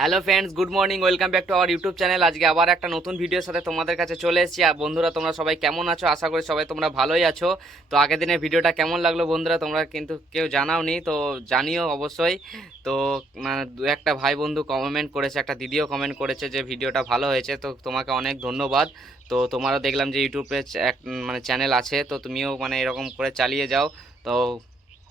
Hello friends, good morning. Welcome back to our YouTube channel. আজকে আবার একটা নতুন ভিডিওর সাথে তোমাদের কাছে চলে এসেছি। আর বন্ধুরা, তোমরা সবাই কেমন আছো? আশা করি সবাই তোমরা ভালোই আছো। তো আগের দিনের ভিডিওটা কেমন লাগলো বন্ধুরা, তোমরা কিন্তু কেউ জানাওনি, তো জানিও অবশ্যই। তো মানে দু একটা ভাই বন্ধু কমেন্ট করেছে, একটা দিদিও কমেন্ট করেছে যে ভিডিওটা ভালো হয়েছে, তো তোমাকে অনেক ধন্যবাদ। তো তোমারও দেখলাম যে ইউটিউবে মানে চ্যানেল আছে, তো তুমিও মানে এরকম করে চালিয়ে যাও। তো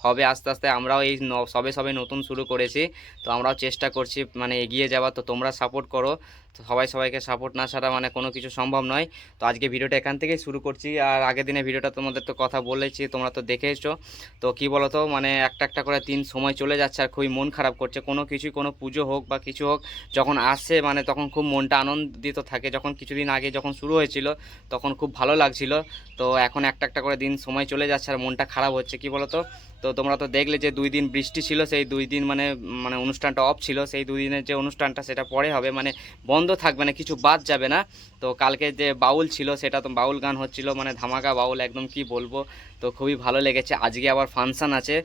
হবে আস্তে আস্তে। আমরাও এই সবে সবে নতুন শুরু করেছি, তো আমরাও চেষ্টা করছি মানে এগিয়ে যাওয়া। তো তোমরা সাপোর্ট করো। তো সবাই সবাইকে সাপোর্ট না ছাড়া মানে কোনো কিছু সম্ভব নয়। তো আজকে ভিডিওটা এখান থেকেই শুরু করছি। আর আগের দিনের ভিডিওটা তোমাদের তো কথা বলেছি, তোমরা তো দেখেছো। তো কি বলো তো, মানে একটা একটা করে দিন সময় চলে যাচ্ছে আর খুবই মন খারাপ করছে। কোনো কিছুই, কোনো পুজো হোক বা কিছু হোক, যখন আসে মানে তখন খুব মনটা আনন্দিত থাকে। যখন কিছুদিন আগে যখন শুরু হয়েছিল তখন খুব ভালো লাগছিল। তো এখন একটা একটা করে দিন সময় চলে যাচ্ছে আর মনটা খারাপ হচ্ছে। কি বলো তো, তো তোমরা তো দেখলে যে 2 দিন বৃষ্টি ছিল, সেই 2 দিন মানে মানে অনুষ্ঠানটা অফ ছিল। সেই 2 দিনের যে অনুষ্ঠানটা সেটা পরে হবে, মানে বন্ধ থাকবে না, কিছু বাদ যাবে না। তো কালকে যে বাউল ছিল, সেটা তো বাউল গান হচ্ছিল, মানে ধামাকা বাউল, একদম কি বলবো। তো খুবই ভালো লেগেছে। আজকে আবার ফাংশন আছে,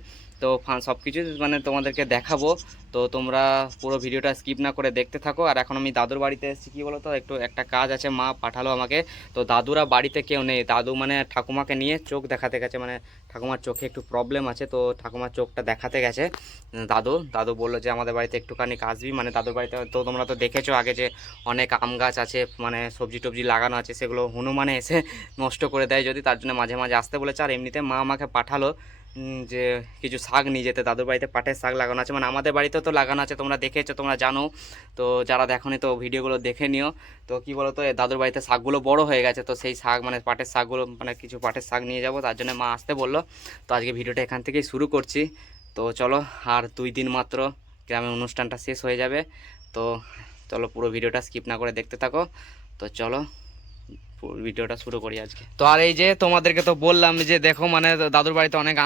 তো সব কিছু মানে তোমাদেরকে দেখাবো। তো তোমরা পুরো ভিডিওটা স্কিপ না করে দেখতে থাকো। আর এখন আমি দাদুর বাড়িতে এসেছি। কী বলো তো, একটু একটা কাজ আছে, মা পাঠালো আমাকে। তো দাদুরা বাড়িতে কেউ নেই, দাদু মানে ঠাকুমাকে নিয়ে চোখ দেখাতে গেছে। মানে ঠাকুমার চোখে একটু প্রবলেম আছে, তো ঠাকুমার চোখটা দেখাতে গেছে। দাদু দাদু বললো যে আমাদের বাড়িতে একটুখানি আসবি। মানে দাদুর বাড়িতে তো তোমরা তো দেখেছো আগে যে অনেক আম গাছ আছে, মানে সবজি টবজি লাগানো আছে, সেগুলো হনুমানে এসে নষ্ট করে দেয় যদি, তার জন্য মাঝে মাঝে আসতে বলেছে। আর এমনিতে মা আমাকে পাঠালো যে কিছু শাক নিয়ে যেতে। দাদুর বাড়িতে পাটের শাক লাগানো আছে, মানে আমাদের বাড়িতেও তো লাগানো আছে, তোমরা দেখেছো, তোমরা জানো। তো যারা দেখোনি তো ভিডিওগুলো দেখে নিও। তো কি বলো তো, দাদুর বাড়িতে শাকগুলো বড় হয়ে গেছে, তো সেই শাক মানে পাটের শাকগুলো, মানে কিছু পাটের শাক নিয়ে যাব, তার জন্য মা আসতে বললো। তো আজকে ভিডিওটা এখান থেকেই শুরু করছি। তো চলো, আর 2 দিন মাত্র গ্রামের অনুষ্ঠানটা শেষ হয়ে যাবে। তো চলো, পুরো ভিডিওটা স্কিপ না করে দেখতে থাকো। তো চলো ভিডিওটা শুরু করি আজকে। তো আর এই যে তোমাদেরকে তো বললাম যে দেখো, মানে দাদুর বাড়িতে অনেক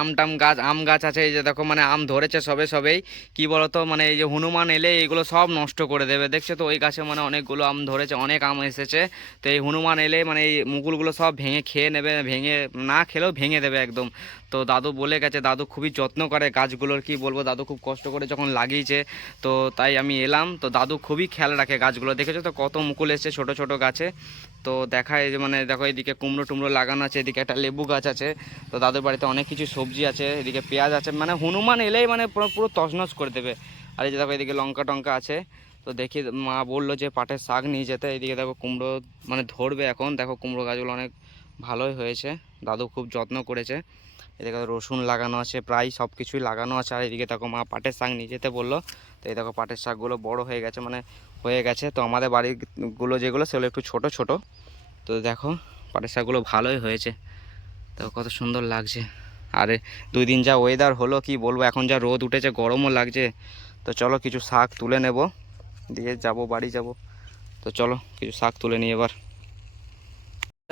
আম গাছ আছে। এই যে দেখো, মানে আম ধরেছে সবেই। কি বলতো, মানে এই যে হনুমান এলে এইগুলো সব নষ্ট করে দেবে। দেখছো তো ওই গাছে মানে অনেকগুলো আম ধরেছে, অনেক আম এসেছে। তো এই হনুমান এলে মানে এই মুকুলগুলো সব ভেঙে খেয়ে নেবে, ভেঙে না খেলেও ভেঙে দেবে একদম। তো দাদু বলে গেছে, দাদু খুবই যত্ন করে গাছগুলোর। কি বলবো, দাদু খুব কষ্ট করে যখন লাগিয়েছে। তো তাই আমি এলাম। তো দাদু খুবই খেয়াল রাখে গাছগুলো, দেখেছো তো কত মুকুল এসছে ছোট ছোট গাছে। তো দেখায় যে মানে দেখো, এদিকে কুমড়ো টুমড়ো লাগানো আছে, এদিকে একটা লেবু গাছ আছে। তো দাদুর বাড়িতে অনেক কিছু সবজি আছে, এদিকে পেঁয়াজ আছে। মানে হনুমান এলেই মানে পুরো পুরো তছনছ করে দেবে। আর এই যে দেখো, এদিকে লঙ্কা টঙ্কা আছে। তো দেখি, মা বললো যে পাটের শাক নিয়ে যেতে। এদিকে দেখো কুমড়ো মানে ধরবে এখন। দেখো কুমড়ো গাছগুলো অনেক ভালোই হয়েছে, দাদু খুব যত্ন করেছে। এদিকে রসুন লাগানো আছে, প্রায় সব কিছুই লাগানো আছে। আর এদিকে দেখো, মা পাটের শাক নিয়ে যেতে বললো। তো এই দেখো, পাটের শাকগুলো বড় হয়ে গেছে, মানে হয়ে গেছে। তো আমাদের বাড়িগুলো যেগুলো, সেগুলো একটু ছোট ছোট। তো দেখো, পাটের শাকগুলো ভালোই হয়েছে, তো কত সুন্দর লাগছে। আরে 2 দিন যা ওয়েদার হলো, কি বলবো, এখন যা রোদ উঠেছে, গরমও লাগছে। তো চলো কিছু শাক তুলে নেব, দিয়ে যাব বাড়ি যাব। তো চলো কিছু শাক তুলে নিই এবার।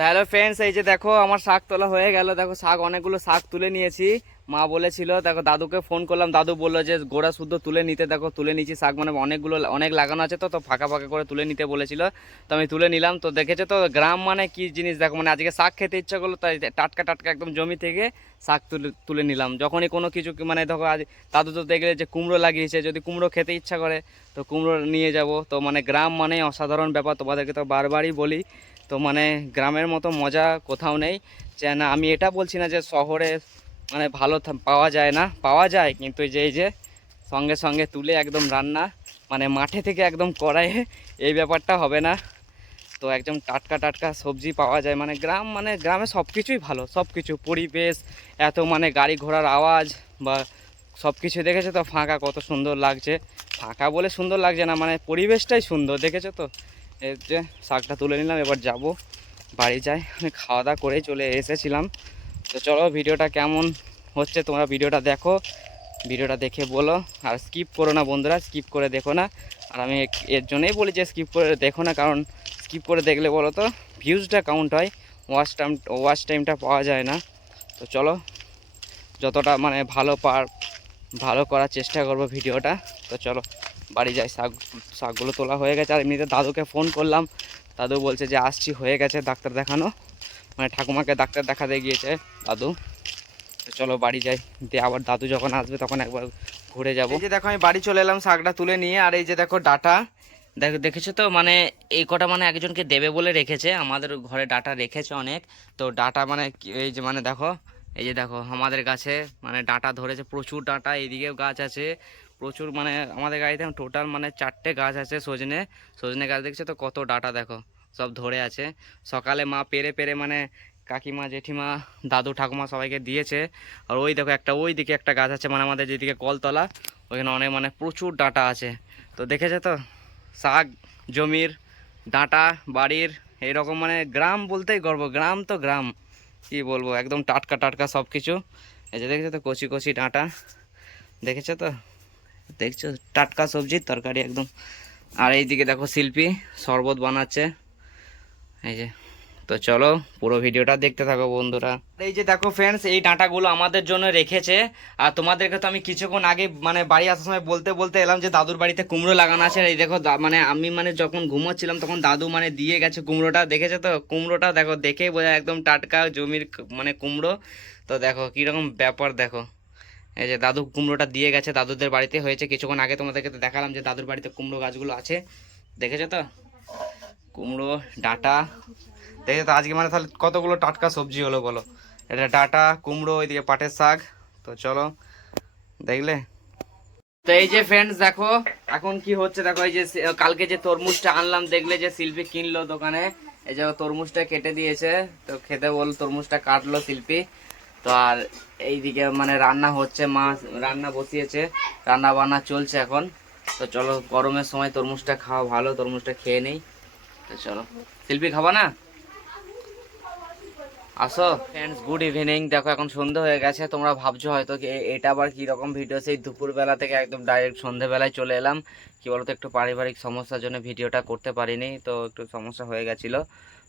হ্যালো ফ্রেন্ডস, এই যে দেখো আমার শাক তোলা হয়ে গেল। দেখো শাক, অনেকগুলো শাক তুলে নিয়েছি। মা বলেছিল, দেখো দাদুকে ফোন করলাম, দাদু বললো যে গোড়া শুদ্ধ তুলে নিতে। দেখো তুলে নিচ্ছি শাক, মানে অনেকগুলো, অনেক লাগানো আছে, তো তো ফাঁকা ফাঁকা করে তুলে নিতে বলেছিল। তো আমি তুলে নিলাম। তো দেখেছো তো গ্রাম মানে কি জিনিস, দেখো মানে আজকে শাক খেতে ইচ্ছা করলো, তাই টাটকা টাটকা একদম জমি থেকে শাক তুলে তুলে নিলাম। যখনই কোনো কিছু মানে দেখো, আজ দাদু তো দেখলে যে কুমড়ো লাগিয়েছে, যদি কুমড়ো খেতে ইচ্ছা করে তো কুমড়ো নিয়ে যাব। তো মানে গ্রাম মানে অসাধারণ ব্যাপার, তোমাদেরকে তো বারবারই বলি। তো মানে গ্রামের মতো মজা কোথাও নেই। যে না, আমি এটা বলছি না যে শহরে মানে ভালো পাওয়া যায় না, পাওয়া যায়, কিন্তু এই যে সঙ্গে সঙ্গে তুলে একদম রান্না, মানে মাঠে থেকে একদম কড়াইয়ে, এই ব্যাপারটা হবে না। তো একদম টাটকা টাটকা সবজি পাওয়া যায়। মানে গ্রাম, মানে গ্রামে সব কিছুই ভালো, সব কিছু পরিবেশ, এত মানে গাড়ি ঘোড়ার আওয়াজ বা সব কিছু। দেখেছো তো ফাঁকা কত সুন্দর লাগছে। ফাঁকা বলে সুন্দর লাগছে না, মানে পরিবেশটাই সুন্দর, দেখেছো তো। এই যে শাকটা তুলে নিলাম, এবার যাব বাড়ি যাই। আমি খাওয়া দাওয়া করেই চলে এসেছিলাম। তো চলো, ভিডিওটা কেমন হচ্ছে তোমরা ভিডিওটা দেখো, ভিডিওটা দেখে বলো। আর স্কিপ করো না বন্ধুরা, স্কিপ করে দেখো না। আর আমি এর জন্যই বলি যে স্কিপ করে দেখো না, কারণ স্কিপ করে দেখলে বলো তো ভিউজটা কাউন্ট হয়, ওয়াচ টাইমটা পাওয়া যায় না। তো চলো, যতটা মানে ভালো করার চেষ্টা করবো ভিডিওটা। তো চলো বাড়ি যাই। শাকগুলো তোলা হয়ে গেছে। আর এমনিতে দাদুকে ফোন করলাম, দাদু বলছে যে আসছি, হয়ে গেছে ডাক্তার দেখানো, মানে ঠাকুমাকে ডাক্তার দেখাতে গিয়েছে দাদু। তো চলো বাড়ি যাই, দিয়ে আবার দাদু যখন আসবে তখন একবার ঘুরে যাবো। এই যে দেখো আমি বাড়ি চলে এলাম শাকটা তুলে নিয়ে, আর এই যে দেখো ডাটা দেখেছো তো, মানে এই কটা মানে একজনকে দেবে বলে রেখেছে, আমাদের ঘরে ডাটা রেখেছে অনেক। তো ডাটা মানে এই যে মানে দেখো, এই যে দেখো আমাদের গাছে মানে ডাটা ধরেছে, প্রচুর ডাটা, এইদিকেও গাছ আছে প্রচুর, মানে আমাদের গাড়িতে টোটাল মানে 4টে গাছ আছে সজনে সজনে গাছ, দেখছো তো কত ডাটা দেখো সব ধরে আছে। সকালে মা পেরে পেরে মানে কাকিমা জেঠিমা দাদু ঠাকুমা সবাইকে দিয়েছে। আর ওই দেখো একটা ওই দিকে একটা গাছ আছে, মানে আমাদের যেদিকে কলতলা ওইখানে অনেক মানে প্রচুর ডাটা আছে। তো দেখেছো তো শাক জমির ডাঁটা বাড়ির, এইরকম মানে গ্রাম বলতেই গর্ব, গ্রাম তো গ্রাম কি বলবো, একদম টাটকা টাটকা সব কিছু। এই যে দেখেছো তো কচি কচি ডাঁটা, দেখেছো তো, দেখছো টাটকা সবজির তরকারি একদম। আর এইদিকে দেখো শিল্পী শরবত বানাচ্ছে, এই যে। তো চলো পুরো ভিডিওটা দেখতে থাকো বন্ধুরা। এই যে দেখো ফ্রেন্ডস, এই ডাঁটাগুলো আমাদের জন্য রেখেছে। আর তোমাদেরকে তো আমি কিছুক্ষণ আগে মানে বাড়ি আসার সময় বলতে বলতে এলাম যে দাদুর বাড়িতে কুমড়ো লাগানো আছে। আর এই দেখো মানে আমি মানে যখন ঘুমোচ্ছিলাম তখন দাদু মানে দিয়ে গেছে কুমড়োটা, দেখেছো তো কুমড়োটা দেখো, দেখেই বোঝা একদম টাটকা জমির মানে কুমড়ো। তো দেখো কীরকম ব্যাপার দেখো, এই যে দাদু কুমড়োটা দিয়ে গেছে, দাদুদের বাড়িতে হয়েছে কিছুক্ষণ আগে, তোমাদেরকে তো দেখালাম যে দাদুর বাড়িতে কুমড়ো গাছগুলো আছে, দেখেছো তো কুমড়ো ডাঁটা। দেখে তো আজকে মানে তাহলে কতগুলো টাটকা সবজি হলো বলো, এটা ডাঁটা কুমড়ো ওইদিকে পাটের শাক। তো চলো দেখলে। তো এই যে ফ্রেন্ডস দেখো এখন কি হচ্ছে, দেখো এই যে কালকে যে তরমুজটা আনলাম, দেখলে যে শিল্পী কিনলো দোকানে, এই যে তরমুজটা কেটে দিয়েছে, তো খেতে বল তরমুজটা কাটলো শিল্পী। তো আর এইদিকে মানে রান্না হচ্ছে, মা রান্না বসিয়েছে, রান্না বান্না চলছে এখন। তো চলো গরমের সময় তরমুজটা খাওয়া ভালো, তরমুজটা খেয়ে নেই। তো চলো শিল্পী খাবা না, আসো ফ্রেন্ডস। গুড ইভিনিং, দেখো এখন সন্ধে হয়ে গেছে। তোমরা ভাবছো হয়তো এটা আবার কি রকম ভিডিও, সেই দুপুরবেলা থেকে একদম ডাইরেক্ট সন্ধেবেলায় চলে এলাম। কি বলতো একটু পারিবারিক সমস্যার জন্য ভিডিওটা করতে পারিনি, তো একটু সমস্যা হয়ে গেছিলো,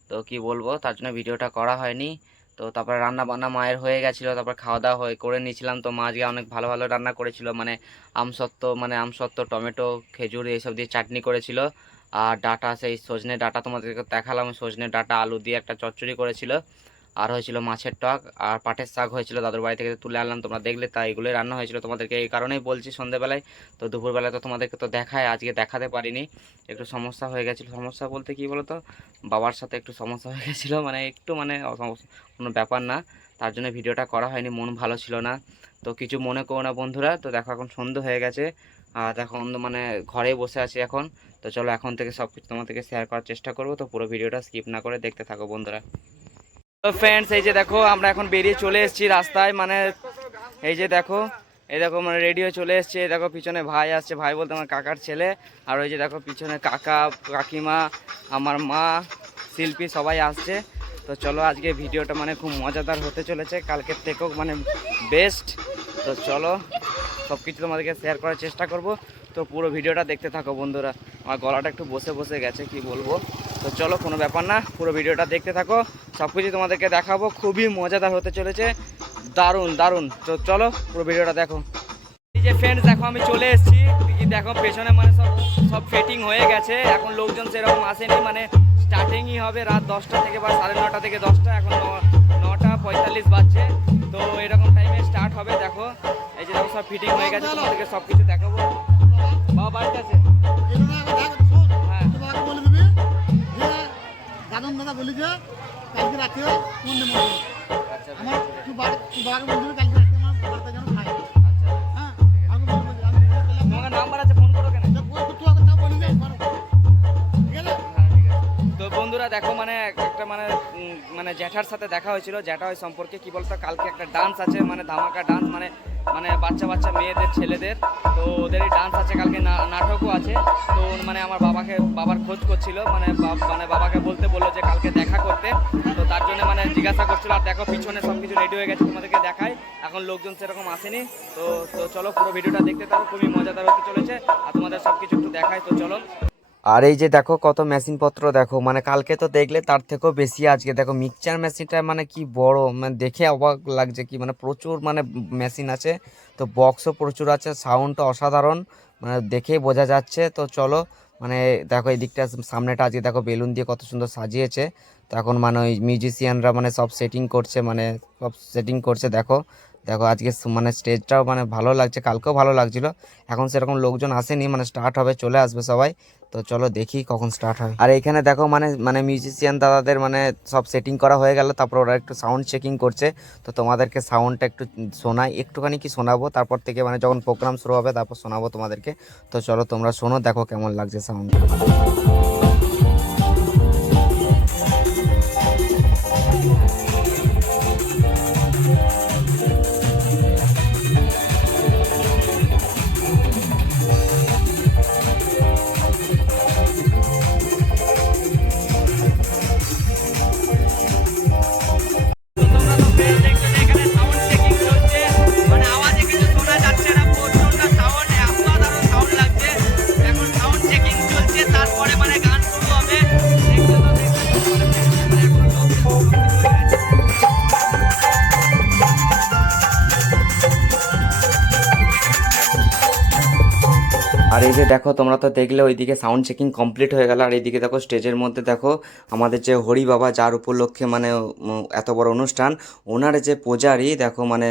তো কি বলবো তার জন্য ভিডিওটা করা হয়নি। তো তারপরে রান্না বান্না মায়ের হয়ে গেছিলো, তারপর খাওয়া দাওয়া করে নিয়েছিলাম। তো মা আজকে অনেক ভালো ভালো রান্না করেছিল, মানে আমসত্ত্ব টমেটো খেজুর এইসব দিয়ে চাটনি করেছিল। আর ডাঁটা সেই সজনে ডাঁটা তোমাদেরকে দেখালাম, সজনে ডাঁটা আলু দিয়ে একটা চচ্চড়ি করেছিল। আর হয়েছিল মাছের টক, আর পাটের শাক হয়েছিল, দাদুর বাড়ি থেকে তুলে আনলাম, তোমরা দেখলে, তাই এগুলোই রান্না হয়েছিল। তোমাদেরকে এই কারণেই বলছি সন্ধ্যেবেলায়, তো দুপুরবেলায় তো তোমাদেরকে তো দেখায়, আজকে দেখাতে পারিনি, একটু সমস্যা হয়ে গেছিলো। সমস্যা বলতে কি বলো তো, বাবার সাথে একটু সমস্যা হয়ে গেছিলো, মানে একটু মানে কোনো ব্যাপার না, তার জন্য ভিডিওটা করা হয়নি, মন ভালো ছিল না। তো কিছু মনে করো না বন্ধুরা। তো দেখো এখন সন্ধ্যে হয়ে গেছে, আর এখন মানে ঘরে বসে আছি এখন। তো চলো এখন থেকে সব কিছু তোমাদেরকে শেয়ার করার চেষ্টা করবো, তো পুরো ভিডিওটা স্কিপ না করে দেখতে থাকো বন্ধুরা। তো ফ্রেন্ডস এই যে দেখো আমরা এখন বেরিয়ে চলে এসেছি রাস্তায়, মানে এই যে দেখো, এই দেখো মানে রেডি হয়ে চলে এসছে। এই দেখো পিছনে ভাই আসছে, ভাই বলতে আমার কাকার ছেলে। আর ওই যে দেখো পিছনে কাকা কাকিমা আমার মা শিল্পী সবাই আসছে। তো চলো আজকে ভিডিওটা মানে খুব মজাদার হতে চলেছে, কালকের থেকেও মানে বেস্ট। তো চলো সব কিছু তোমাদেরকে শেয়ার করার চেষ্টা করব, তো পুরো ভিডিওটা দেখতে থাকো বন্ধুরা। আমার গলাটা একটু বসে বসে গেছে, কি বলবো। তো চলো কোনো ব্যাপার না, পুরো ভিডিওটা দেখতে থাকো, সব কিছু তোমাদেরকে দেখাবো, খুবই মজাদার হতে চলেছে, দারুণ দারুণ। তো চলো পুরো ভিডিওটা দেখো। এই যে ফ্রেন্ডস দেখো আমি চলে এসেছি, দেখো পেছনে মানে সব সব ফিটিং হয়ে গেছে, এখন লোকজন সেরকম আসেনি, মানে স্টার্টিংই হবে রাত 10টা থেকে বা 9:30 থেকে 10টা, এখন 9:45 বাজছে। তো এরকম টাইমে স্টার্ট হবে। দেখো এই যে দেখো সব ফিটিং হয়ে গেছে, তোমাদেরকে সব কিছু দেখাবো। বাবা বাড়িতে আছে, হ্যাঁ দাদা বলি যে কালকে রাতে আচ্ছা আমার বাবাকে বলছিল কালকে রাতে আমার বাবাটা যেন খায়। আচ্ছা হ্যাঁ আমাকে বলবো যে আমি ফোন করলাম, তোমার নাম্বার আছে, ফোন করো কেন। তুই আগে তাও বলি যে ঠিক আছে। তো বন্ধুরা দেখো মানে একটা মানে জ্যাঠার সাথে দেখা হয়েছিল, জ্যাঠা ওই সম্পর্কে কি বলতো কালকে একটা ডান্স আছে, মানে ধামাকা ডান্স, মানে মানে বাচ্চা বাচ্চা মেয়েদের ছেলেদের, তো ওদেরই ডান্স আছে কালকে, নাটকও আছে। তো মানে আমার বাবার খোঁজ করছিল, মানে বাবাকে বলতে বললো যে কালকে দেখা করতে, তো তার জন্য মানে জিজ্ঞাসা করছিল। আর দেখো পিছনে সব কিছু রেডি হয়ে গেছে, তোমাদেরকে দেখাই, এখন লোকজন সেরকম আসেনি। তো তো চলো পুরো ভিডিওটা দেখতে থাকো, খুবই মজাদার হতে চলেছে, আর তোমাদের সব কিছু একটু দেখাই। তো চলো। আর এই যে দেখো কত মেশিনপত্র দেখো, মানে কালকে তো দেখলে তার থেকেও বেশি আজকে দেখো, মিক্সচার মেশিনটা মানে কি বড়, মানে দেখে অবাক লাগছে, কি মানে প্রচুর মানে মেশিন আছে। তো বক্সও প্রচুর আছে, সাউন্ডটা অসাধারণ, মানে দেখেই বোঝা যাচ্ছে। তো চলো মানে দেখো এই দিকটা সামনেটা আজকে দেখো বেলুন দিয়ে কত সুন্দর সাজিয়েছে। তো এখন মানে ওই মিউজিশিয়ানরা মানে সব সেটিং করছে, মানে সব সেটিং করছে দেখো, দেখো আজকে মানে স্টেজটাও মানে ভালো লাগছে, কালকেও ভালো লাগছিল, এখন সেরকম লোকজন আসেনি, মানে স্টার্ট হবে, চলে আসবে সবাই। তো চলো দেখি কখন স্টার্ট হয়। আর এখানে দেখো মানে মানে মিউজিশিয়ান দাদাদের মানে সব সেটিং করা হয়ে গেল, তারপর ওরা একটু সাউন্ড চেকিং করছে। তো তোমাদেরকে সাউন্ডটা একটু শোনাই, একটুখানি কি শোনাবো, তারপর থেকে মানে যখন প্রোগ্রাম শুরু হবে তারপর শোনাবো তোমাদেরকে। তো চলো তোমরা শোনো, দেখো কেমন লাগছে সাউন্ড। আর এই যে দেখো তোমরা তো দেখলে ওইদিকে সাউন্ড চেকিং কমপ্লিট হয়ে গেল, আর এইদিকে দেখো স্টেজের মধ্যে দেখো আমাদের যে হরি বাবা, যার উপলক্ষে মানে এত বড় অনুষ্ঠান, ওনার যে পূজারী দেখো মানে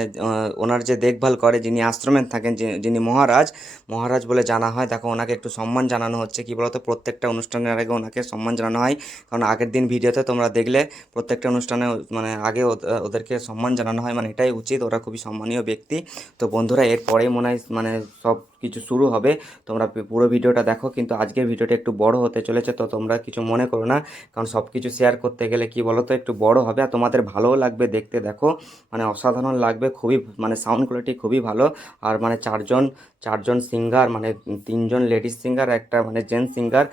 ওনার যে দেখভাল করে, যিনি আশ্রমে থাকেন, যিনি মহারাজ মহারাজ বলে জানা হয়, দেখো ওনাকে একটু সম্মান জানানো হচ্ছে। কি বলতো, প্রত্যেকটা অনুষ্ঠানের আগে ওনাকে সম্মান জানানো হয়, কারণ আগের দিন ভিডিওতে তোমরা দেখলে প্রত্যেকটা অনুষ্ঠানে মানে আগে ওদেরকে সম্মান জানানো হয়, মানে এটাই উচিত, ওরা খুবই সম্মানীয় ব্যক্তি। তো বন্ধুরা এরপরেই মনে হয় মানে সব কিছু শুরু হবে, তোমরা পুরো ভিডিওটা দেখো। কিন্তু আজকের ভিডিওটা একটু বড় হতে চলেছে, তো তোমরা কিছু মনে করো না, কারণ সব কিছু শেয়ার করতে গেলে কি বলো তো একটু বড় হবে, আর তোমাদের ভালোও লাগবে দেখতে। দেখো মানে অসাধারণ লাগবে, খুবই মানে সাউন্ড কোয়ালিটি খুবই ভালো। আর মানে চারজন সিঙ্গার, মানে তিনজন লেডিস সিঙ্গার, একটা মানে জেন্টস সিঙ্গার,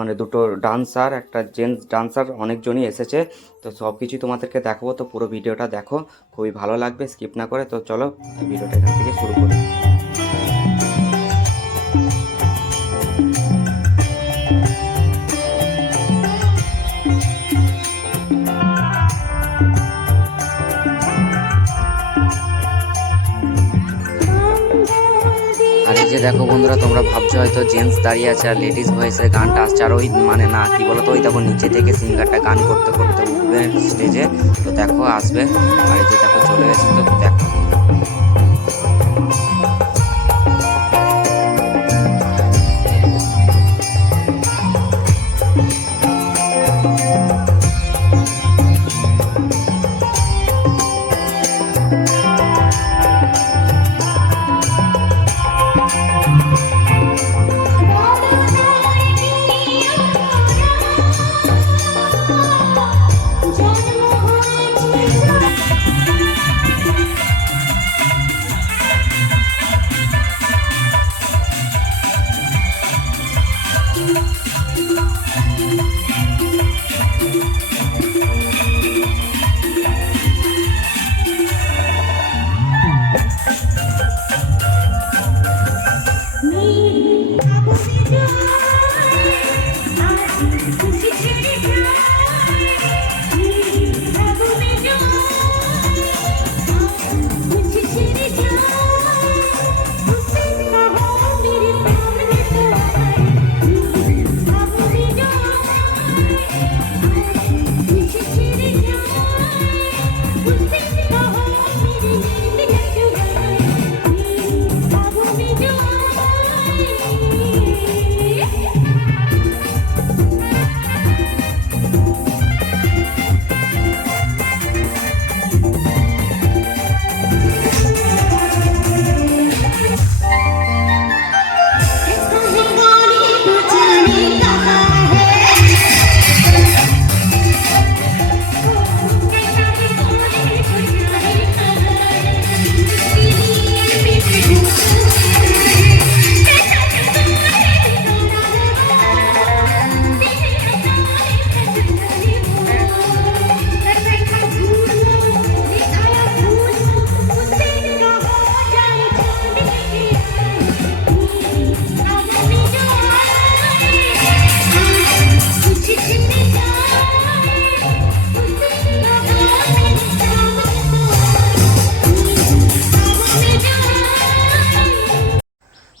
মানে দুটো ডান্সার, একটা জেন্টস ডান্সার, অনেকজনই এসেছে। তো সব কিছুই তোমাদেরকে দেখাবো, তো পুরো ভিডিওটা দেখো, খুবই ভালো লাগবে, স্কিপ না করে। তো চলো ভিডিওটা এখান থেকে শুরু করি। আর এই যে দেখো বন্ধুরা, তোমরা ভাবছো হয়তো জেন্টস দাঁড়িয়ে আছে আর লেডিস ভয়েসে গানটা আসছে, আর ওই মানে না, কি বলতো, ওই দেখো নিচে থেকে সিঙ্গারটা গান করতে করতে উঠবে স্টেজে। তো দেখো আসবে, আর এই যে দেখো চলে গেছে, তো দেখো।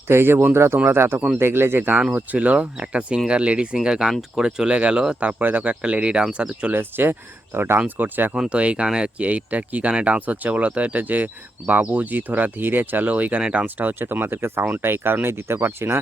তো এই যে বন্ধুরা, তোমরা তো এতক্ষণ দেখলে যে গান হচ্ছিল, একটা সিঙ্গার, লেডি সিঙ্গার গান করে চলে গেল, তারপরে দেখো একটা লেডি ডান্সার চলে এসছে, তো ডান্স করছে এখন। তো এই গানে এইটা কি গানে ডান্স হচ্ছে বলো তো? এটা যে বাবুজি থোড়া ধীরে চলো, ওই গানে ডান্সটা হচ্ছে। তোমাদেরকে সাউন্ডটা এই কারণেই দিতে পারছি না,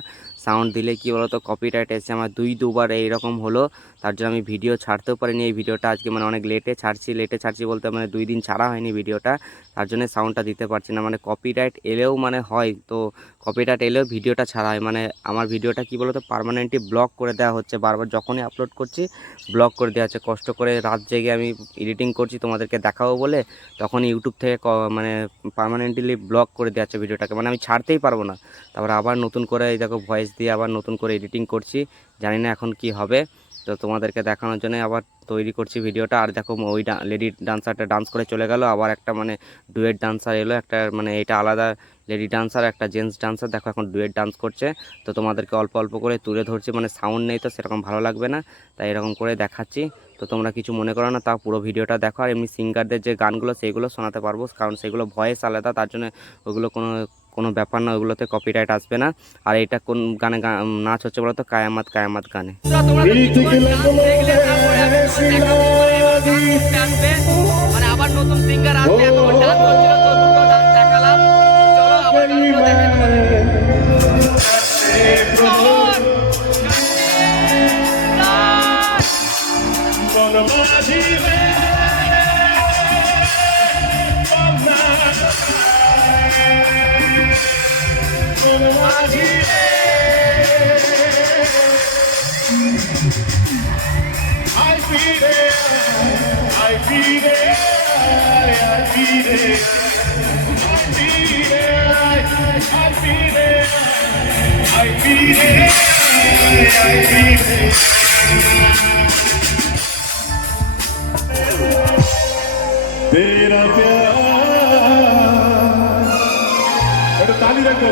সাউন্ড দিলে কি বলো তো কপিরাইট এসছে। আমার দুবার এইরকম হলো, তার জন্য আমি ভিডিও ছাড়তেও পারিনি। এই ভিডিওটা আজকে মানে অনেক লেটে ছাড়ছি বলতে মানে 2 দিন ছাড়া হয়নি ভিডিওটা, তার জন্য সাউন্ডটা দিতে পারছি না। মানে কপিরাইট এলেও মানে হয়, তো কপিরাইট এলেও ভিডিওটা ছাড়া হয়, মানে আমার ভিডিওটা কি বলতো পার্মানেন্টলি ব্লক করে দেওয়া হচ্ছে। বারবার যখনই আপলোড করছি ব্লক করে দেওয়া হচ্ছে। কষ্ট করে রাত জেগে আমি এডিটিং করছি তোমাদেরকে দেখাবো বলে, তখন ইউটিউব থেকে মানে পার্মানেন্টলি ব্লক করে দেওয়া হচ্ছে ভিডিওটাকে, মানে আমি ছাড়তেই পারবো না। তারপর আবার নতুন করে এই দেখো ভয়েস দিয়ে আবার নতুন করে এডিটিং করছি, জানি না এখন কি হবে। তো তোমাদেরকে দেখানোর জন্য আবার তৈরি করছি ভিডিওটা। আর দেখো ওই লেডি ডান্সারটা ডান্স করে চলে গেল, আবার একটা মানে ডুয়েট ডান্সার এলো, একটা মানে এটা আলাদা লেডি ডান্সার, একটা জেন্টস ডান্সার, দেখো এখন ডুয়েট ডান্স করছে। তো তোমাদেরকে অল্প অল্প করে তুলে ধরছি, মানে সাউন্ড নেই তো সেরকম ভালো লাগবে না, তাই এরকম করে দেখাচ্ছি। তো তোমরা কিছু মনে করো না, তাও পুরো ভিডিওটা দেখো। আর এমনি সিঙ্গারদের যে গানগুলো সেইগুলো শোনাতে পারবো, কারণ সেগুলো ভয়েস আলাদা, তার জন্য ওগুলো কোনো ব্যাপার না, ওগুলোতে কপিরাইট আসবে না। আর এটা কোন গানে নাচ হচ্ছে বলো তো? কায়ামাত কায়ামাত গানে। মানে আবার নতুন সিঙ্গার আসবে, এতক্ষণ ডান্স হচ্ছিল তো দুটো ডান্স দেখালাম। চলো আবার গানগুলো দেখাই তোমাদেরকে। तेरा प्यार ताली रखो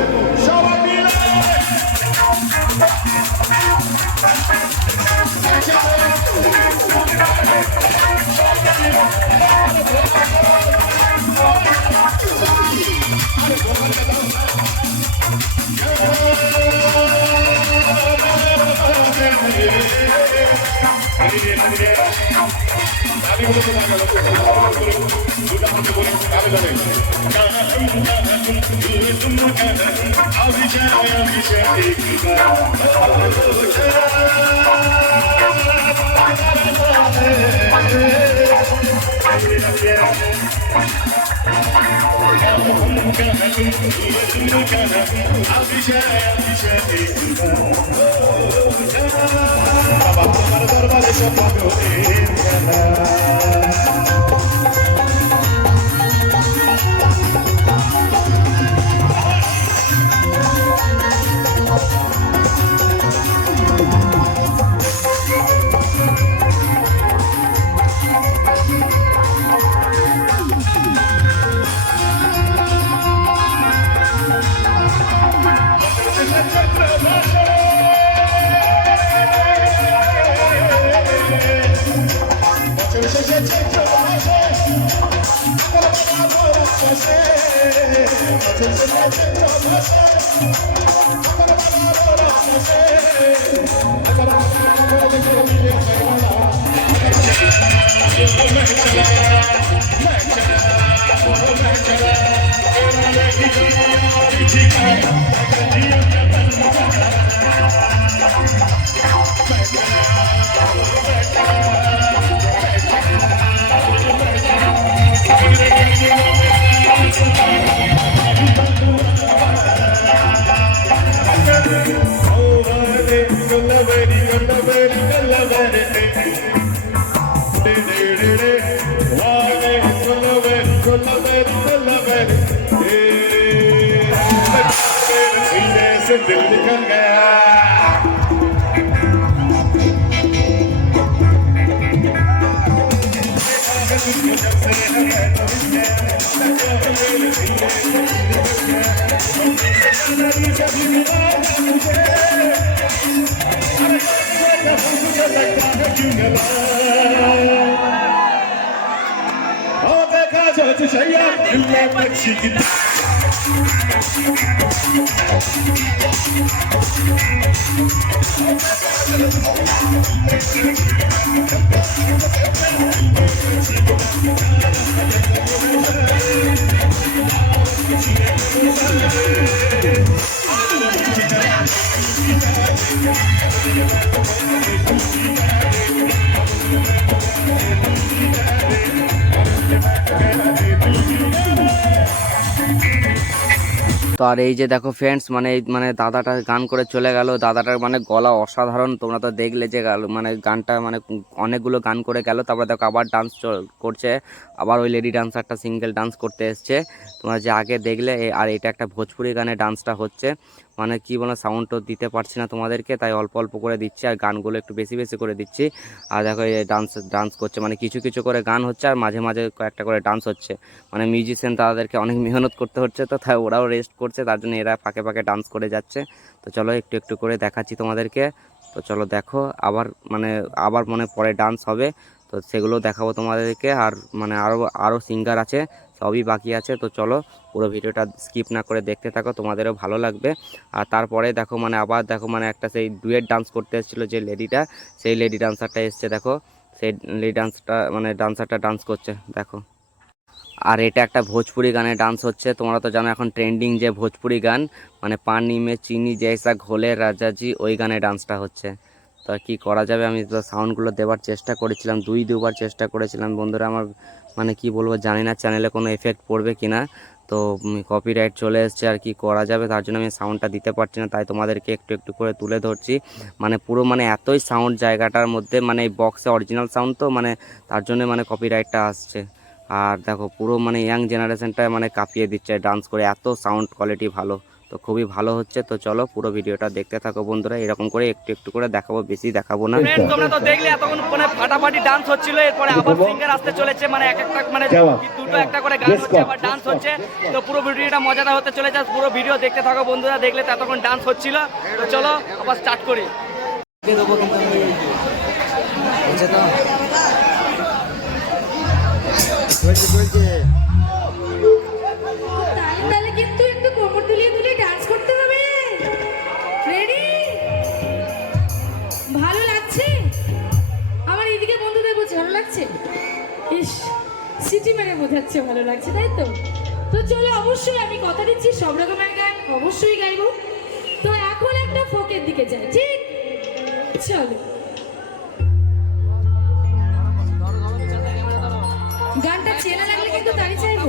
दिल निकल गया देखा जो चाहिए दिल में बच्ची তো আর এই যে দেখো ফ্রেন্ডস, মানে দাদাটা গান করে চলে গেল। দাদাটার মানে গলা অসাধারণ, তোমরা তো দেখলে যে মানে গানটা মানে অনেকগুলো গান করে গেল। তারপরে দেখো আবার ডান্স করছে, আবার ওই লেডি ডান্সারটা সিঙ্গেল ডান্স করতে এসছে, তোমরা যে আগে দেখলে। আর এটা একটা ভোজপুরি গানে ডান্সটা হচ্ছে, মানে কি বলে সাউন্ড তো দিতে পারছি না তোমাদেরকে, তাই অল্প অল্প করে দিচ্ছি আর গানগুলো একটু বেশি বেশি করে দিচ্ছি। আর দেখো এই ডান্স করছে, মানে কিছু কিছু করে গান হচ্ছে আর মাঝে মাঝে কয়েকটা করে ডান্স হচ্ছে। মানে মিউজিশিয়ান তাদেরকে অনেক মেহনত করতে হচ্ছে, তো তাই ওরাও রেস্ট করছে, তার জন্য এরা ফাঁকে ফাঁকে ডান্স করে যাচ্ছে। তো চলো একটু একটু করে দেখাচ্ছি তোমাদেরকে। তো চলো দেখো, আবার পরে ডান্স হবে, তো সেগুলো দেখাবো তোমাদেরকে। আর মানে আরও সিঙ্গার আছে, সবই বাকি আছে। তো চলো পুরো ভিডিওটা স্কিপ না করে দেখতে থাকো, তোমাদেরও ভালো লাগবে। আর তারপরে দেখো আবার দেখো একটা সেই ডুয়েট ডান্স করতে এসেছিলো যে লেডিটা, সেই লেডি ডান্সারটা এসছে দেখো, সেই লেডি ডান্সারটা ডান্স করছে দেখো। আর এটা একটা ভোজপুরি গানে ডান্স হচ্ছে, তোমরা তো জানো এখন ট্রেন্ডিং যে ভোজপুরি গান, মানে পানি মে চিনি জैसा ঘোলে রাজাজি, ওই গানে ডান্সটা হচ্ছে। তো কি করা যাবে, আমি তো সাউন্ডগুলো দেওয়ার চেষ্টা করেছিলাম, দুবার চেষ্টা করেছিলাম বন্ধুরা। আমার মানে কি বলবো জানি না চ্যানেলে কোনো এফেক্ট পড়বে কি না, তো কপিরাইট চলে এসছে। আর কি করা যাবে, তার জন্য আমি সাউন্ডটা দিতে পারছি না, তাই তোমাদেরকে একটু একটু করে তুলে ধরছি। মানে পুরো এতই সাউন্ড জায়গাটার মধ্যে, মানে এই বক্সে অরিজিনাল সাউন্ড তো, তার জন্য কপিরাইটটা আসছে। আর দেখো পুরো ইয়াং জেনারেশনটা কাঁপিয়ে দিচ্ছে ডান্স করে, এত সাউন্ড কোয়ালিটি ভালো, তো খুবই ভালো হচ্ছে। তো চলো পুরো ভিডিওটা দেখতে থাকো বন্ধুরা, এরকম করে একটু একটু করে দেখাবো, বেশি দেখাবো না। তোমরা তো দেখলে এতক্ষণ ফাটাফাটি ডান্স হচ্ছিল, এরপরে আবার সিঙ্গার আসতে চলেছে, এক একটা দুটো একটা করে গান হচ্ছে, আবার ডান্স হচ্ছে। তো পুরো ভিডিওটা মজাদার হতে চলেছে, পুরো ভিডিও দেখতে থাকো বন্ধুরা। দেখলে তো এতক্ষণ ডান্স হচ্ছিল, তো চলো আবার স্টার্ট করি। তাহলে কিন্তু একটু কোমর দুলিয়ে দুলিয়ে ডান্স করতে হবে। রেডি? ভালো লাগছে? আমার এদিকে বন্ধুদের বলছে ভালো লাগছে। ইস, সিটি মেরে বোঝাচ্ছে ভালো লাগছে, তাই তো? তো চলো, অবশ্যই আমি কথা দিচ্ছি সব রকমের গান অবশ্যই গাইবো। তো এখন একটা ফোকের দিকে যাই, ঠিক? চলো, গানটা চেনা লাগলে কিন্তু তাড়ি চাইবো।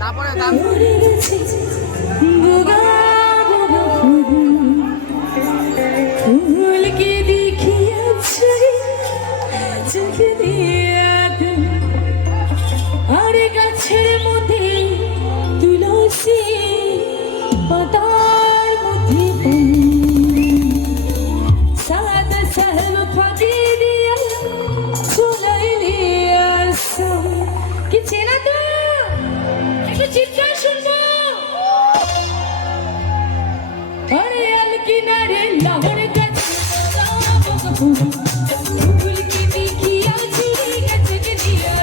তারপরে ফুল কে দেখিয়া চোখ দিয়া আর গাছের মধ্যে তুলসী পাতার মধ্যে সাদা সাহেব ফাঁকি দিয়া চলাইলি আসম। কি চেনা তো? একটু চিৎকার শুনবো। আরে আল কিনারে লাহোর গাছে ফুল কি দেখিয়া চুরি গাছে দিয়া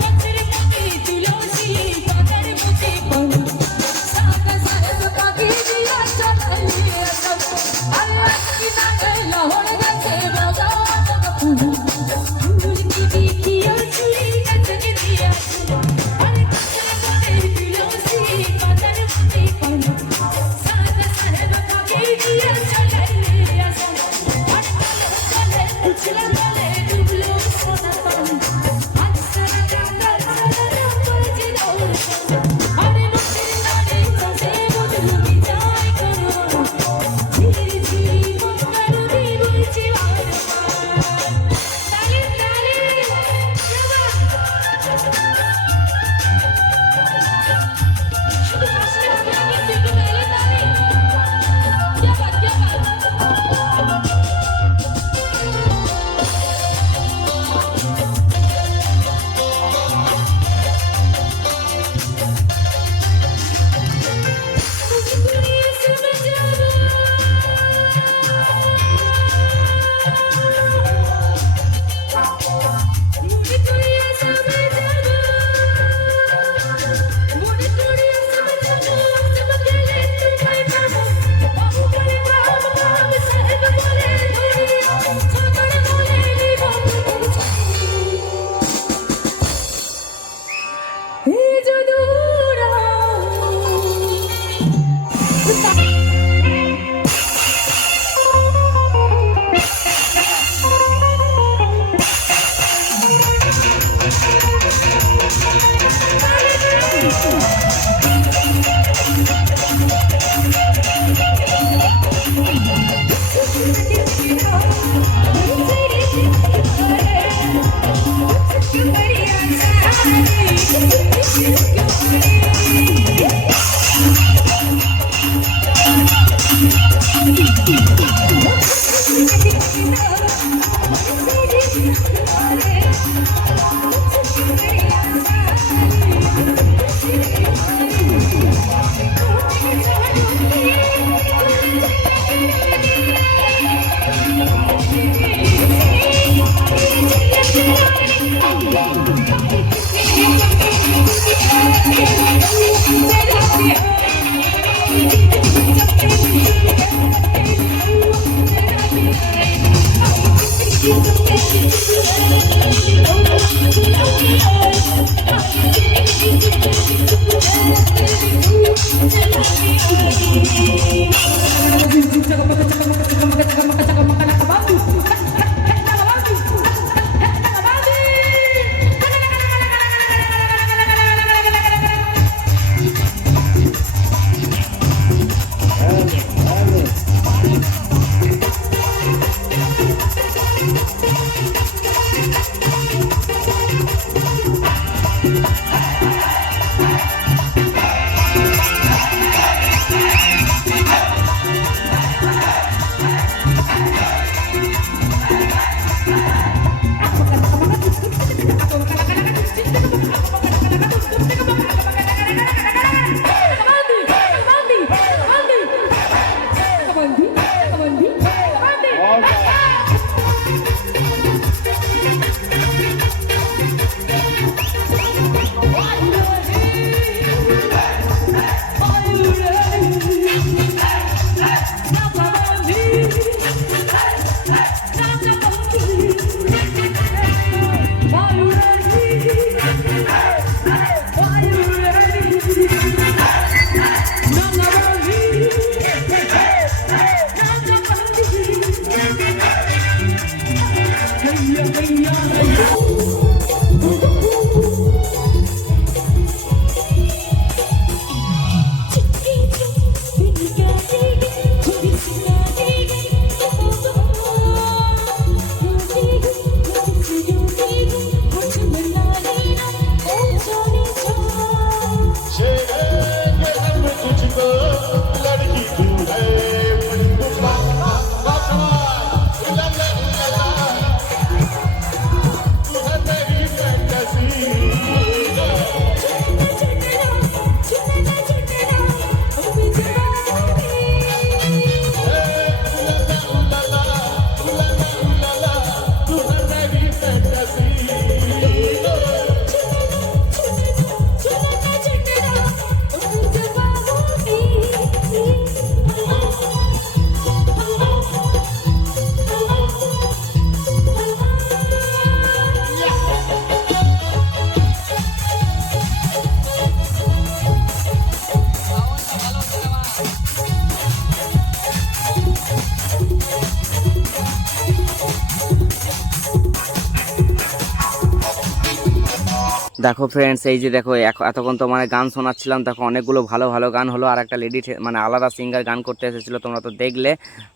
গাছের মধ্যে তুলসী পাতার মধ্যে সাদা সাহেব ফাঁকি দিয়া চলাইলি আসম। আরে আল কিনারে লাহোর গাছে ফুল কি দেখিয়া চুরি গাছে দিয়া সাদা সাহেব ফাঁকি দিয়া চলাইলি আসম। দেখো ফ্রেন্ডস, এই যে দেখো এতক্ষণ তো মানে গান শোনাচ্ছিলাম, দেখো অনেকগুলো ভালো ভালো গান হলো, আর একটা লেডি মানে আলাদা সিঙ্গার গান করতে এসেছিলো, তোমরা তো দেখলে।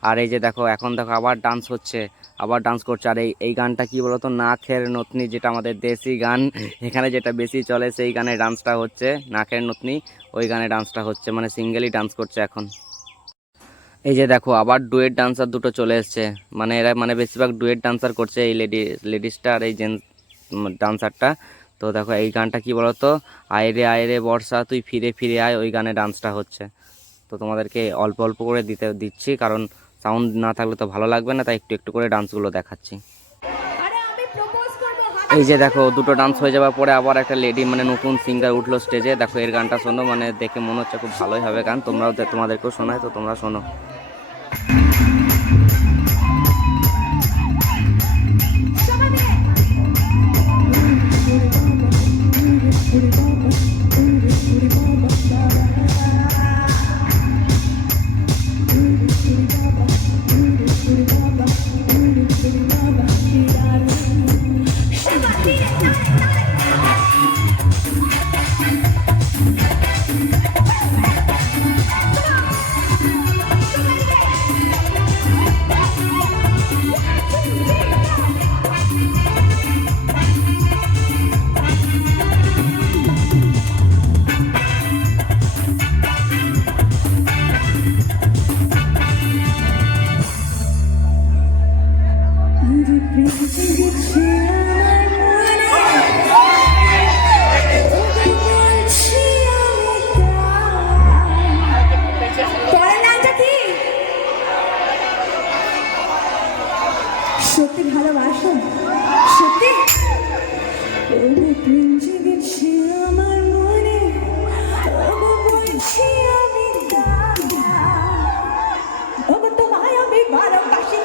আর এই যে দেখো এখন দেখো আবার ডান্স হচ্ছে, আবার ডান্স করছে। আর এই গানটা কি বলতো, নাকের নথনি, যেটা আমাদের দেশি গান, এখানে যেটা বেশি চলে সেই গানে ডান্সটা হচ্ছে, নাকের নথনি, ওই গানে ডান্সটা হচ্ছে, মানে সিঙ্গেলই ডান্স করছে এখন। এই যে দেখো আবার ডুয়েট ডান্সার দুটো চলে এসছে, মানে এরা মানে বেশিরভাগ ডুয়েট ডান্সার করছে, এই লেডিসটা আর এই জেন্টস ডান্সারটা। তো দেখো এই গানটা কি বলতো, আয়রে আয়রে বর্ষা তুই ফিরে ফিরে আয়, ওই গানে ডান্সটা হচ্ছে। তো তোমাদেরকে অল্প অল্প করে দিচ্ছি, কারণ সাউন্ড না থাকলে তো ভালো লাগবে না, তাই একটু একটু করে ডান্সগুলো দেখাচ্ছি। এই যে দেখো দুটো ডান্স হয়ে যাওয়ার পরে আবার একটা লেডি মানে নতুন সিঙ্গার উঠলো স্টেজে। দেখো এর গানটা শোনো, মানে দেখে মনে হচ্ছে খুব ভালোই হবে গান, তোমাদেরকেও শোনায়, তো তোমরা শোনো। পরের লাইনটা কি? সত্যি ভালোবাসো? সত্যি? প্রেম জেগেছে আমার মনে, বলছি আমি তোমায় আমি ভালোবাসি।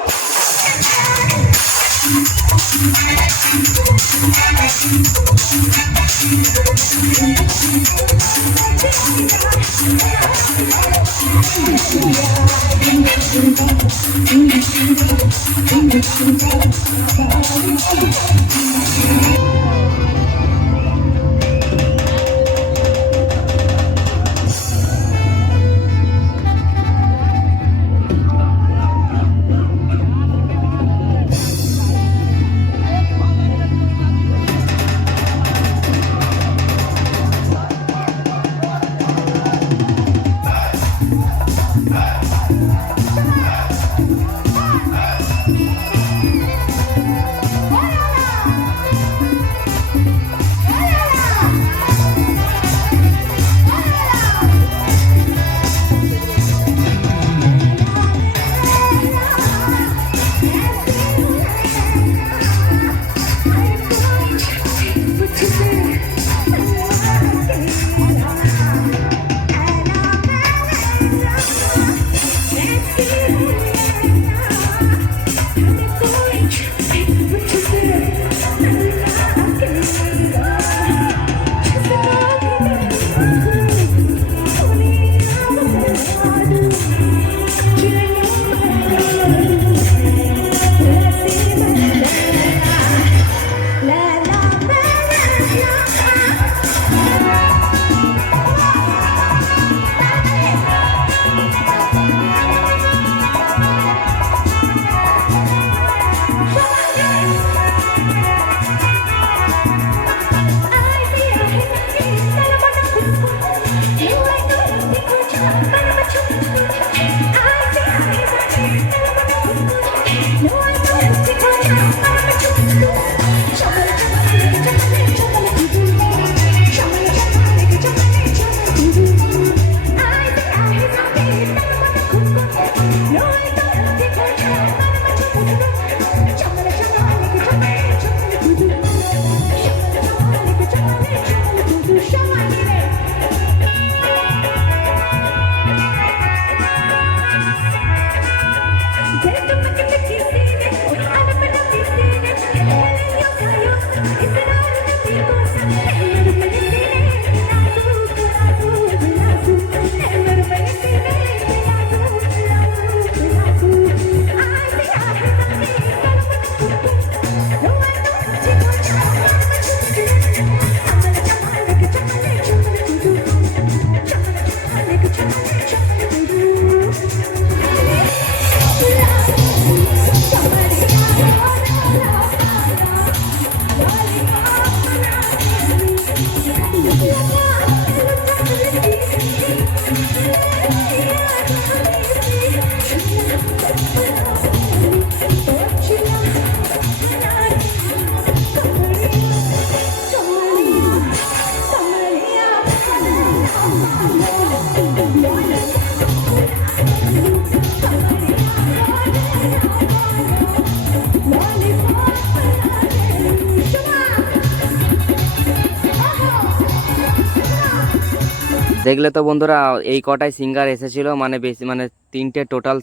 দেখলে তো বন্ধুরা এই কটাই সিঙ্গার এসেছিল, মানে বেশি মানে তিনটে টোটাল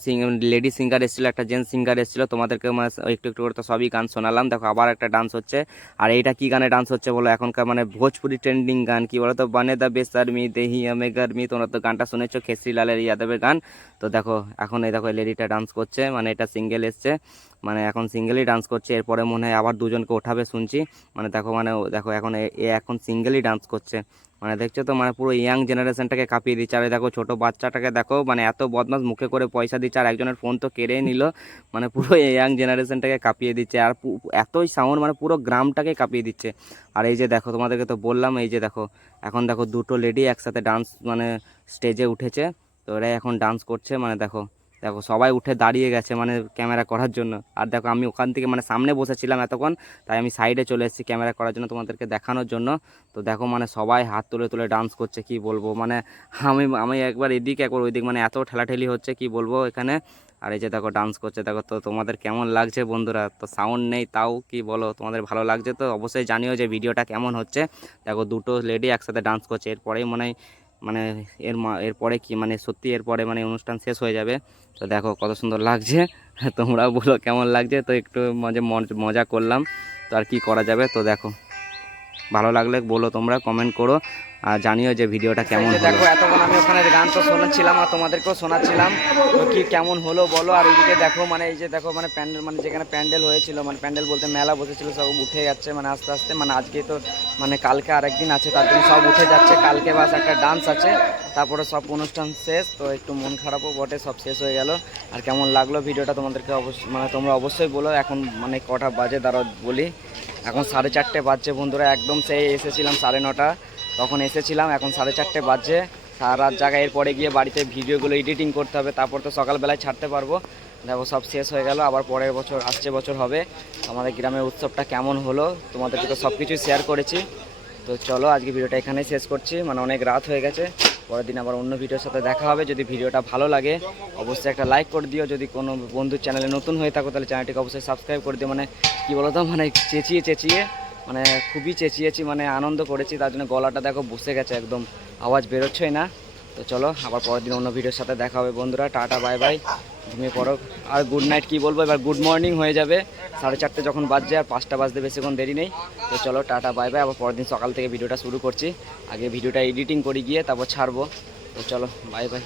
লেডি সিঙ্গার এসেছিলো, একটা জেন্টস সিঙ্গার এসেছিলো। তোমাদেরকে মানে একটু একটু করে তো সবই গান শোনালাম। দেখো আবার একটা ডান্স হচ্ছে। আর এইটা কি গানে ডান্স হচ্ছে বলো? এখনকার মানে ভোজপুরি ট্রেন্ডিং গান, কি বলো তো, বানে দা বেসারমি দেহি আমি গরমি। তোমরা তো গানটা শুনেছো, খেসরি লালের ইয়াদবের গান। তো দেখো এখন এই দেখো লেডিটা ডান্স করছে, মানে এটা সিঙ্গেল এসছে, মানে এখন সিঙ্গেলই ডান্স করছে। এরপরে মনে হয় আবার দুজনকে ওঠাবে শুনছি। মানে দেখো মানে দেখো এখন এখন সিঙ্গেলই ডান্স করছে। মানে দেখছো তো, মানে পুরো ইয়াং জেনারেশনটাকে কাঁপিয়ে দিচ্ছে। আর এই দেখো ছোটো বাচ্চাটাকে দেখো, মানে এত বদমাস, মুখে করে পয়সা দিচ্ছে, আর একজনের ফোন তো কেড়েই নিল। মানে পুরো ইয়াং জেনারেশনটাকে কাঁপিয়ে দিচ্ছে। আর এতই সাউন্ড, মানে পুরো গ্রামটাকে কাঁপিয়ে দিচ্ছে। আর এই যে দেখো, তোমাদেরকে তো বললাম, এই যে দেখো এখন দেখো দুটো লেডি একসাথে ডান্স মানে স্টেজে উঠেছে। তো এরাই এখন ডান্স করছে, মানে দেখো দেখো সবাই উঠে দাঁড়িয়ে গেছে মানে ক্যামেরা করার জন্য। আর দেখো আমি ওখান থেকে মানে সামনে বসেছিলাম এতক্ষণ, তাই আমি সাইডে চলে এসেছি ক্যামেরা করার জন্য তোমাদেরকে দেখানোর জন্য। তো দেখো মানে সবাই হাত তুলে তুলে ডান্স করছে, কি বলবো মানে আমি আমি একবার এদিক একবার ওইদিক, মানে এত ঠেলাঠেলি হচ্ছে কি বলবো এখানে। আর এই যে দেখো ডান্স করছে দেখো। তো তোমাদের কেমন লাগছে বন্ধুরা? তো সাউন্ড নেই তাও কি বলো, তোমাদের ভালো লাগছে তো অবশ্যই জানিও যে ভিডিওটা কেমন হচ্ছে। দেখো দুটো লেডি একসাথে ডান্স করছে, এরপরেই মানে এরপরে কি মানে সত্যি এরপরে মানে অনুষ্ঠান শেষ হয়ে যাবে। তো দেখো কত সুন্দর লাগছে, তোমরাও বলো কেমন লাগছে। তো একটু মজা করলাম, তো আর কি করা যাবে। তো দেখো ভালো লাগলে বলো, তোমরা কমেন্ট করো আর জানিও যে ভিডিওটা কেমন হলো। দেখো এতক্ষণ আমি ওখানে গান তো শোনাচ্ছিলাম আর তোমাদেরকেও শোনাচ্ছিলাম, তো কি কেমন হলো বলো। আর এইদিকে দেখো মানে এই যে দেখো মানে প্যান্ডেল, মানে যেখানে প্যান্ডেল হয়েছিল, মানে প্যান্ডেল বলতে মেলা বসেছিল, সব উঠে যাচ্ছে মানে আস্তে আস্তে। মানে আজকে তো মানে কালকে আরেকদিন আছে, তার জন্য সব উঠে যাচ্ছে। কালকে বাস একটা ডান্স আছে, তারপরে সব অনুষ্ঠান শেষ। তো একটু মন খারাপও বটে, সব শেষ হয়ে গেল। আর কেমন লাগলো ভিডিওটা তোমাদেরকে অবশ্যই মানে তোমরা অবশ্যই বলো। এখন মানে কটা বাজে দাঁড়াও বলি, এখন 4:30 বাজছে বন্ধুরা। একদম সেই এসেছিলাম 9:30, তখন এসেছিলাম, এখন 4:30 বাজছে। সারা রাত জায়গা, এরপরে গিয়ে বাড়িতে ভিডিওগুলো এডিটিং করতে হবে, তারপর তো সকালবেলায় ছাড়তে পারবো। দেখো সব শেষ হয়ে গেল, আবার পরের বছর আসছে বছর হবে। আমাদের গ্রামের উৎসবটা কেমন হলো তোমাদেরকে তো সব কিছুই শেয়ার করেছি। তো চলো আজকে ভিডিওটা এখানেই শেষ করছি, মানে অনেক রাত হয়ে গেছে। পরের দিন আবার অন্য ভিডিওর সাথে দেখা হবে। যদি ভিডিওটা ভালো লাগে অবশ্যই একটা লাইক করে দিও। যদি কোনো বন্ধুর চ্যানেলে নতুন হয়ে থাকো তাহলে চ্যানেলটিকে অবশ্যই সাবস্ক্রাইব করে দিও। মানে কী বলো তো, মানে চেঁচিয়ে মানে খুবই চেঁচিয়েছি, মানে আনন্দ করেছি, তার জন্য গলাটা দেখো বসে গেছে, একদম আওয়াজ বেরোচ্ছই না। তো চলো আবার পরের দিন অন্য ভিডিওর সাথে দেখা হবে বন্ধুরা। টাটা বাই বাই, ঘুমিয়ে পড়ো। আর গুড নাইট কি বলবো, এবার গুড মর্নিং হয়ে যাবে 4:30 যখন বাজছে, আর 5টা বাজতে বেশিক্ষণ দেরি নেই। তো চলো টাটা বাই বাই, আবার পরের দিন সকাল থেকে ভিডিওটা শুরু করছি। আগে ভিডিওটা এডিটিং করে গিয়ে তারপর ছাড়বো। তো চলো বাই বাই।